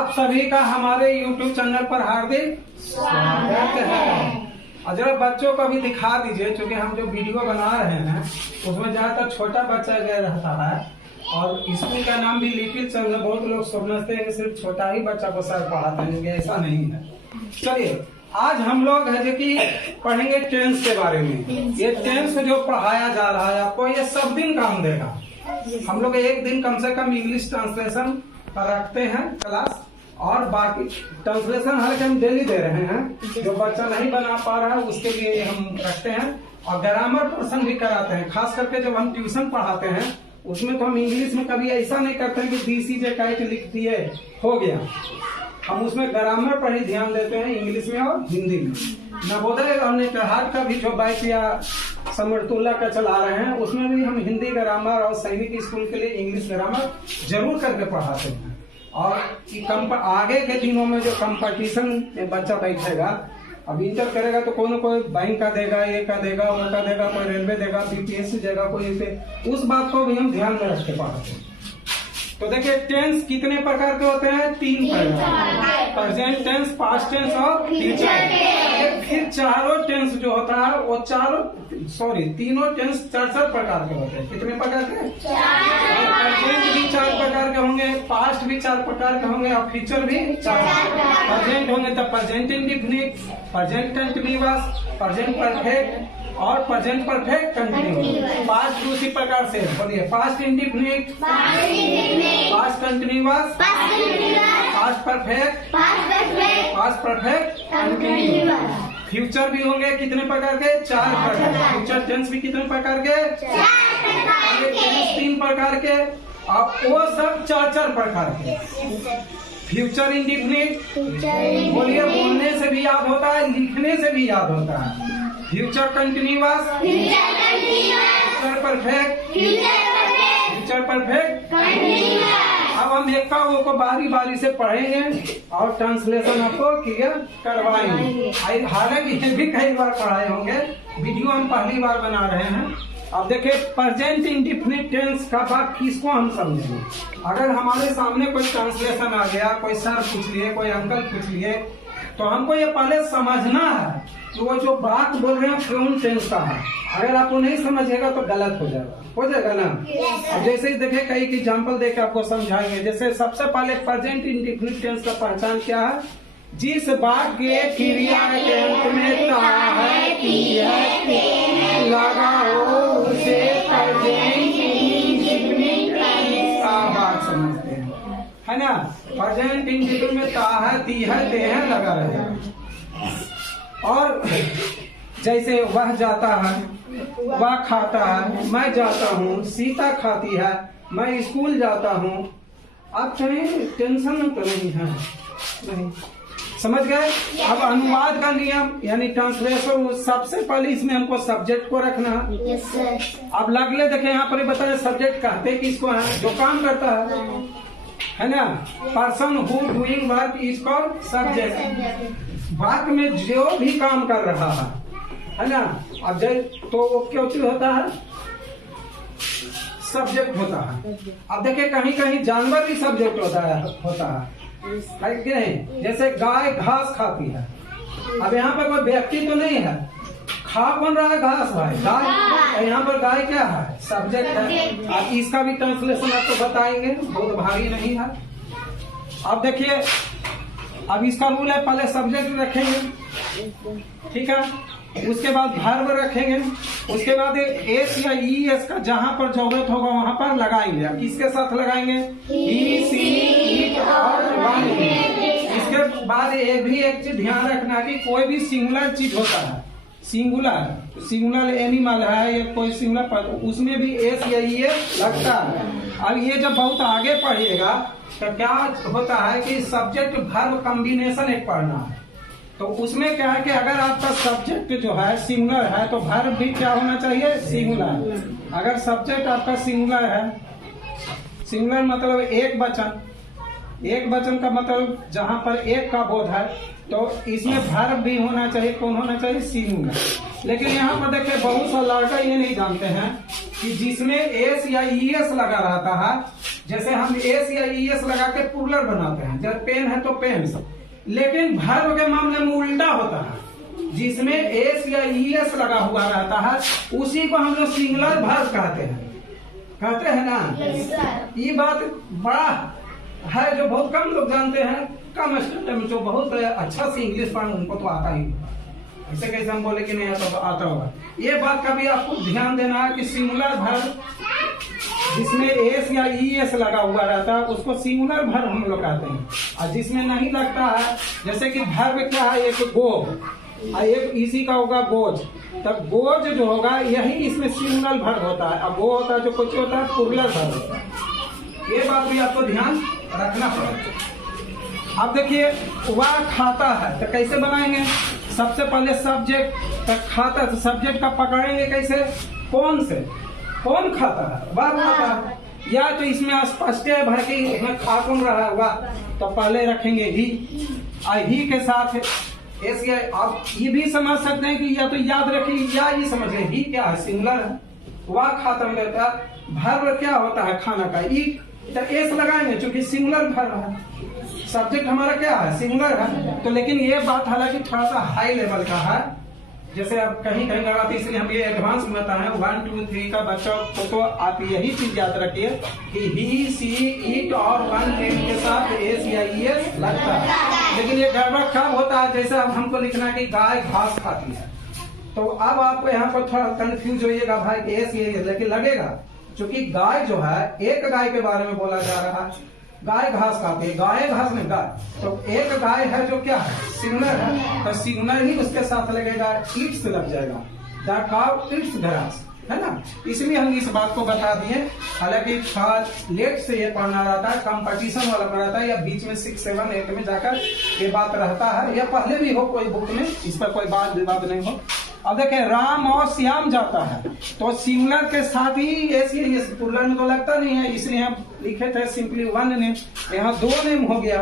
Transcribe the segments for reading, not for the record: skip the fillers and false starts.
आप सभी का हमारे YouTube चैनल पर हार्दिक स्वागत है। और जरा बच्चों को भी दिखा दीजिए, क्योंकि हम जो वीडियो बना रहे हैं उसमें ज्यादातर छोटा बच्चा गया रहता है और स्कूल का नाम भी लिटिल चंद्र। बहुत लोग समझते हैं कि सिर्फ छोटा ही बच्चा को सर पढ़ाते हैं, ऐसा नहीं है। चलिए आज हम लोग है जो कि पढ़ेंगे टेंस के बारे में। ये टेंस जो पढ़ाया जा रहा है आपको, ये सब दिन काम देगा। हम लोग एक दिन कम से कम इंग्लिश ट्रांसलेशन रखते हैं क्लास, और बाकी ट्रांसलेशन हालांकि हम डेली दे रहे हैं। जो बच्चा नहीं बना पा रहा है उसके लिए हम रखते हैं, और ग्रामर पोर्शन भी कराते हैं। खास करके जब हम ट्यूशन पढ़ाते हैं उसमें तो हम इंग्लिश में कभी ऐसा नहीं करते हैं कि DCJ काइट लिख दिए हो गया। हम उसमें ग्रामर पर ही ध्यान देते हैं, इंग्लिश में और हिंदी में। नवोदय और नेत्रहाट का भी जो बाइक या समरतुल्ला का चला रहे हैं उसमें भी हम हिंदी ग्रामर और सैनिक स्कूल के लिए इंग्लिश ग्रामर जरूर करके पढ़ाते हैं। और आगे के दिनों में जो कंपटीशन में बच्चा बैठेगा, अब इंटर करेगा तो कोई ना कोई बैंक का देगा, ये का देगा, वो का देगा, कोई रेलवे देगा, BPSC देगा, कोई ऐसे। उस बात को भी हम ध्यान में रख के पढ़ाते हैं। तो देखिए टेंस कितने प्रकार के होते हैं? 3 प्रकार, प्रेजेंट टेंस, पास्ट टेंस और फ्यूचर। फिर चारों टेंस जो होता है वो तीनों टेंस 4 प्रकार के होते हैं। कितने प्रकार के? प्रेजेंट भी 4 प्रकार के होंगे, पास्ट भी 4 प्रकार के होंगे, और फ्यूचर भी 4। प्रेजेंट होंगे तो present indefinite, present continuous, present perfect और प्रेजेंट परफेक्ट कंटिन्यूअस। पास्ट उसी प्रकार से बोलिए, past indefinite, past continuous, past perfect, past perfect continuous. Future भी होंगे कितने प्रकार के? 4 प्रकार। फ्यूचर टेंस भी कितने प्रकार के? 3 प्रकार के, और वो सब 4 प्रकार के। फ्यूचर इंडेफिनिट बोलिए, बोलने से भी याद होता है, लिखने से भी याद होता है। Future continuous, future perfect, future perfect. अब हम एक वो को बारी बारी से पढ़ेंगे और ट्रांसलेशन आपको क्लियर करवाएंगे। हालांकि ये भी कई बार पढ़ाए होंगे, वीडियो हम पहली बार बना रहे हैं। अब देखिए प्रेजेंट इंडेफिनिट टेंस का बात किसको हम समझेंगे। अगर हमारे सामने कोई ट्रांसलेशन आ गया, कोई सर पूछ लिए, कोई अंकल पूछ लिए, तो हमको ये पहले समझना है कि वो जो बात बोल रहे हैं कौन टेंस का है। अगर आपको नहीं समझेगा तो गलत हो जाएगा ना। अब जैसे ही देखिए कई एग्जाम्पल देके आपको समझाएंगे। जैसे सबसे पहले प्रेजेंट इंडेफिनिट टेंस का पहचान क्या है? जिस वाक्य क्रिया के अंत में ता है, ती है, ते लगा हो उसे प्रेजेंट इंडेफिनिट टेंस का बात समझते हैं, है ना। प्रेजेंट इंडेफिनिट में ता है, ती है, ते है लगा रहेगा। और जैसे वह जाता है, वह खाता है, मैं जाता हूँ, सीता खाती है, मैं स्कूल जाता हूँ। अब कहीं टेंशन तो नहीं है, नहीं समझ गए। अब अनुवाद का नियम यानी ट्रांसलेशन, सबसे पहले इसमें हमको सब्जेक्ट को रखना है। अब लगले देखे यहाँ पर बताए सब्जेक्ट कहते किसको है? जो काम करता है ना। Person who doing work is called subject. वाक्य में जो भी काम कर रहा है ना, अब तो वो क्या होता है? सब्जेक्ट होता है। अब देखिए कहीं कहीं जानवर भी सब्जेक्ट होता है कि नहीं। जैसे गाय घास खाती है। अब यहाँ पर कोई व्यक्ति तो नहीं है, खा कौन रहा है? घास भाई, गाय। यहाँ पर गाय क्या है? सब्जेक्ट है। अब इसका भी ट्रांसलेशन आपको बताएंगे, बहुत भारी नहीं है। अब देखिए अब इसका रूल है, पहले सब्जेक्ट रखेंगे, ठीक है, उसके बाद वर्ब रखेंगे, उसके बाद एस या ES का जहां पर जरूरत होगा वहां पर लगाएंगे। अब किसके साथ लगाएंगे? ही, सी, इट और वन। इसके बाद ये भी एक चीज ध्यान रखना कि कोई भी सिंगुलर चीज होता है, सिंगुलर एनिमल है या कोई सिंगुलर पद, उसमें भी एस या ES लगता है। अब ये जब बहुत आगे पढ़िएगा तो क्या होता है कि सब्जेक्ट वर्ब कॉम्बिनेशन एक पढ़ना है। तो उसमें क्या है कि अगर आपका सब्जेक्ट जो है सिंगुलर है तो वर्ब भी क्या होना चाहिए? सिंगुलर। अगर सब्जेक्ट आपका सिंगुलर है, सिंगुलर मतलब एक वचन का मतलब जहां पर एक का बोध है, तो इसमें वर्ब भी होना चाहिए। कौन होना चाहिए? सिंगुलर। लेकिन यहाँ पर देखिए बहुत सा लड़का ये नहीं जानते हैं कि जिसमें एस या ES लगा रहता है, जैसे हम एस या ईएस लगा के प्लूरल बनाते हैं, जब पेन है तो पेन्स, लेकिन वर्ब के मामले में उल्टा होता है, जिसमें एस या ईएस लगा हुआ रहता है उसी को हम लोग सिंगुलर वर्ब कहते हैं ना। ये बात बड़ा है जो बहुत कम लोग जानते हैं, कम स्टूडेंट में जो बहुत अच्छा से इंग्लिश पढ़ उनको तो आता ही, ऐसे कैसे हम बोले कि नहीं आता, तो आता होगा। ये बात का भी आपको ध्यान देना है कि सिंगुलर वर्ब जिसमें एस या ईएस लगा हुआ रहता है उसको सिंगुलर वर्ब हम लोग कहते हैं, और जिसमें नहीं लगता है, जैसे कि वर्ब क्या है, एक गो और एक इसी का होगा गोज, तब गोज जो होगा यही इसमें सिंगुलर वर्ब होता है, अब वो होता है जो कुछ होता है प्लूरल वर्ब होता है। ये बात भी आपको ध्यान रखना पड़ेगा। अब देखिए वह खाता है तो कैसे बनाएंगे, सबसे पहले सब्जेक्ट तक खाता, तो सब्जेक्ट का पकड़ेंगे कैसे, कौन से, कौन खाता है, वह खाता है, या तो इसमें स्पष्ट है भर के इसमें खा कौन रहा है वह, तो पहले रखेंगे ही, ही के साथ एस या। आप ये भी समझ सकते हैं कि या तो याद रखिए या ये समझिए ही क्या है, सिंगुलर है, वह खाता में रहता है। वर्ब क्या होता है खाना का, ईट, तो एस लगाएंगे क्योंकि सिंगुलर वर्ब है, सब्जेक्ट हमारा क्या है सिंगुलर है। तो लेकिन ये बात हालांकि थोड़ा सा हाई लेवल का है, जैसे आप कहीं कहीं लगाते, इसलिए हम ये एडवांस में बताए हैं 1 2 3 का बच्चा तो आप यही चीज याद रखिए कि ही सी इट और 1 नेम के साथ एस या ईएस लगता है। लेकिन ये गड़बड़ कब होता है, जैसे अब हमको लिखना कि गाय घास खाती है, तो अब आपको यहाँ पर थोड़ा कंफ्यूज होइएगा भाई एस ये, लेकिन लगेगा क्योंकि गाय जो है एक गाय के बारे में बोला जा रहा है, गाय घास खाती है, गाय घास में गाय, तो एक गाय है जो क्या है सिंगुलर है, तो सिंगुलर ही उसके साथ लगेगा, ईट्स लग जाएगा, द काउ ईट्स ग्रास, है ना। इसलिए हम इस बात को बता दिए, हालांकि लेट से ये पढ़ना रहता है, कंपटीशन वाला पढ़ाता है, या बीच में 6 7 8 में जाकर ये बात रहता है, या पहले भी हो कोई बुक में, इस पर कोई बात विवाद नहीं हो। अब देखें राम और श्याम जाता है, तो सिंगुलर के साथ ही ऐसे प्लूरल में तो लगता नहीं है, इसलिए हम लिखे थे सिंपली 1 नेम, यहाँ 2 नेम हो गया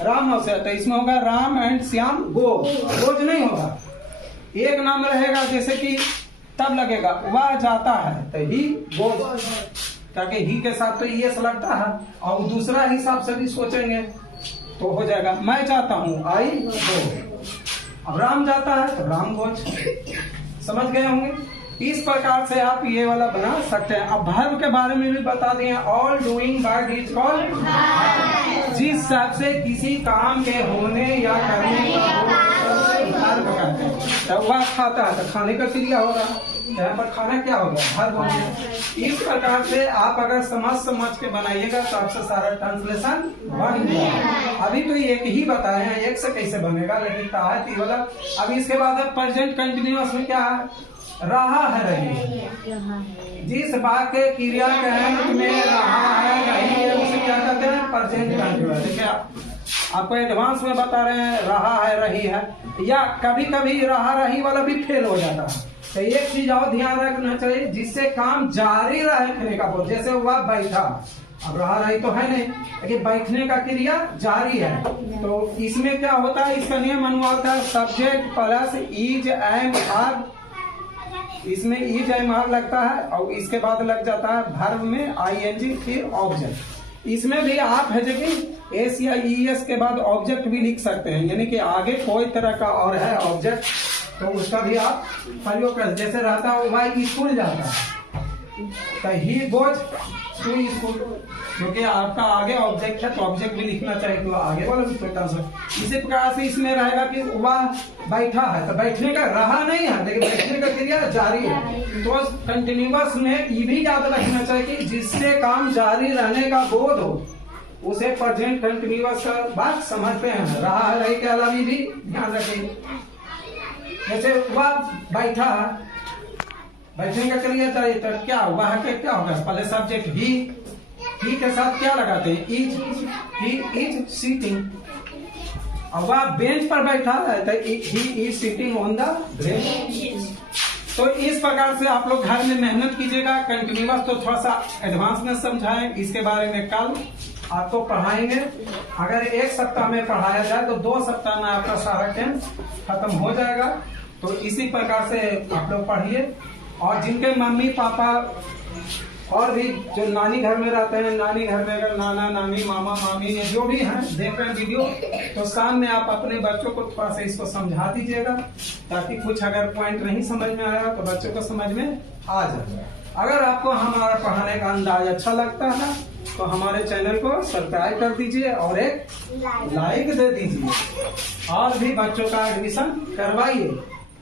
राम और श्याम, तो इसमें होगा राम एंड श्याम गो, रोज नहीं होगा, एक नाम रहेगा, जैसे कि तब लगेगा वह जाता है तो ही गो, ताकि ही के साथ तो ये लगता है, और दूसरा हिसाब से भी सोचेंगे तो हो जाएगा, मैं जाता हूँ आई गो, अब राम जाता है तो राम गोज, समझ गए होंगे। इस प्रकार से आप ये वाला बना सकते हैं। अब वर्ब के बारे में भी बता दिए, all doing verb is called, जिस हिसाब से किसी काम के होने या करने का वर्ब कहते हैं, तो वह खाता है तो खाने का क्रिया हो रहा है, यहाँ पर खाना क्या हो गया वर्ब हो गया। इस प्रकार से आप अगर समझ के बनाइएगा तो आपसे सारा ट्रांसलेशन बन गया। अभी तो एक ही बताए हैं, एक से कैसे बनेगा, लेकिन ताहत वाला। अब इसके बाद प्रेजेंट कंटिन्यूअस में क्या है, रहा है रही, जिस वाक्य क्रिया के अंत में रहा है रही है उसे क्या कहते हैं प्रेजेंट कंटिन्यूअस। देखिए आपको एडवांस में बता रहे हैं रहा है रही है, या कभी कभी रहा रही वाला भी फेल हो जाता है, तो एक चीज और ध्यान रखना चाहिए, जिससे काम जारी रखने का बोल, जैसे वह बैठा, अब रहा रही तो है नहीं, लेकिन बैठने का क्रिया जारी है, तो इसमें क्या होता है, इसका नियम अनुवाद का subject plus is am are, इसमें इज एम आर लगता है और इसके बाद लग जाता है वर्ब में आईएनजी, फिर ऑब्जेक्ट। इसमें भी आप है कि एस या ईएस के बाद ऑब्जेक्ट भी लिख सकते हैं, यानी कि आगे कोई तरह का और है ऑब्जेक्ट, तो उसका भी आप प्रयोग कर, जैसे रहता है वह स्कूल जाता है तो ही गोज टू स्कूल, क्योंकि आपका आगे ऑब्जेक्ट है तो ऑब्जेक्ट भी लिखना चाहिए, तो आगे वाला भी छोटा सा। इसी प्रकार से इसमें रहेगा कि वह बैठा है तो बैठने का रहा नहीं है, लेकिन बैठने का क्रिया जारी है, तो कंटिन्यूअस में ये भी याद रखना चाहिए कि जिससे काम जारी रहने का बोध हो उसे प्रेजेंट कंटिन्यूअस का बात समझते हैं। रहा है रही के अलावा भी ध्यान रखेंगे, जैसे वह बैठा है, बैठने का क्रिया चाहिए तो क्या वह के क्या होगा, पहले सब्जेक्ट ही के साथ क्या लगाते हैं इज, ही इज सीटिंग, और वह बेंच पर बैठा है तो he is seating on the bench. तो इस प्रकार से आप लोग घर में मेहनत कीजिएगा, कंटिन्यूअस तो थोड़ा सा एडवांस में समझाएं, इसके बारे में कल आपको पढ़ाएंगे। अगर एक सप्ताह में पढ़ाया जाए तो 2 सप्ताह में आपका सारा टेंस खत्म हो जाएगा। तो इसी प्रकार से आप लोग पढ़िए, और जिनके मम्मी पापा और भी जो नानी घर में रहते हैं, नानी घर में अगर नाना नानी मामा मामी या जो भी हैं देख रहे हैं वीडियो, तो सामने आप अपने बच्चों को थोड़ा सा इसको समझा दीजिएगा, ताकि कुछ अगर पॉइंट नहीं समझ में आया तो बच्चों को समझ में आ जाए। अगर आपको हमारा पढ़ाने का अंदाज अच्छा लगता है तो हमारे चैनल को सब्सक्राइब कर दीजिए और एक लाइक दे दीजिए। और भी बच्चों का एडमिशन करवाइए।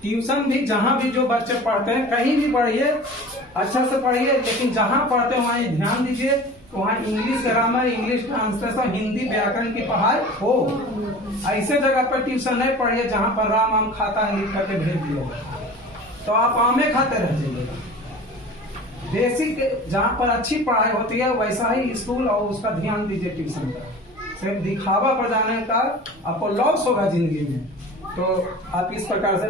ट्यूशन भी जहाँ भी जो बच्चे पढ़ते हैं, कहीं भी पढ़िए, अच्छा से पढ़िए, लेकिन जहाँ पढ़ते हैं वहाँ ध्यान दीजिए, वहाँ English grammar, English translation, Hindi व्याकरण की पढ़ाई हो। ऐसे जगह पर ट्यूशन नहीं पढ़िए जहाँ पर राम आम खाता है लिख करके भेज दिया, तो आप आमे खाते रह जाइएगा। बेसिक जहाँ पर अच्छी पढ़ाई होती है वैसा ही स्कूल और उसका ध्यान दीजिए ट्यूशन का। सिर्फ दिखावा पर जाने का आपको लॉस होगा जिंदगी में, तो आप इस प्रकार से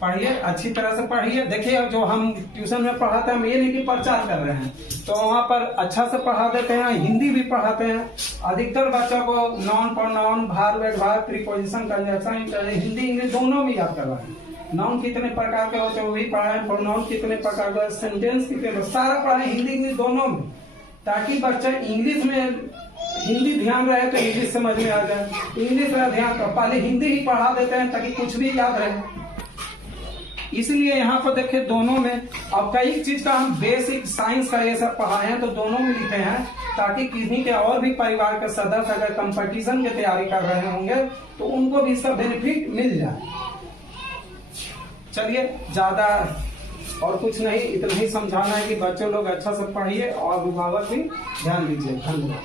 पढ़िए, अच्छी तरह से पढ़िए। देखिए जो हम ट्यूशन में पढ़ाते हैं, हम ये नहीं कि प्रचार कर रहे हैं, तो वहाँ पर अच्छा से पढ़ा देते हैं, हिंदी भी पढ़ाते हैं। अधिकतर बच्चों को नॉन प्रोनाउन, भार व्यवहार, प्रीपोजिशन, कंजक्शन, हिंदी इंग्लिश दोनों में याद करवाएं। नाउन कितने प्रकार के होते हैं वो भी पढ़ाएं, प्रोनाउन कितने प्रकार के, सेंटेंस कितने, सारा पढ़ाएं, हिंदी इंग्लिश दोनों में, ताकि बच्चा इंग्लिश में हिंदी ध्यान रहे तो इंग्लिश समझ में आ जाए, इंग्लिश का ध्यान तो पहले हिंदी ही पढ़ा देते हैं ताकि कुछ भी याद रहे। इसलिए यहाँ पर देखिए दोनों में, अब कई चीज का हम बेसिक साइंस का ये सब पढ़ाए हैं तो दोनों में लिखे हैं, ताकि किसी के और भी परिवार के सदस्य अगर कंपटीशन की तैयारी कर रहे होंगे तो उनको भी इसका बेनिफिट मिल जाए। चलिए, ज्यादा और कुछ नहीं, इतना ही समझाना है कि बच्चे लोग अच्छा से पढ़िए और अभिभावक भी ध्यान दीजिए। धन्यवाद।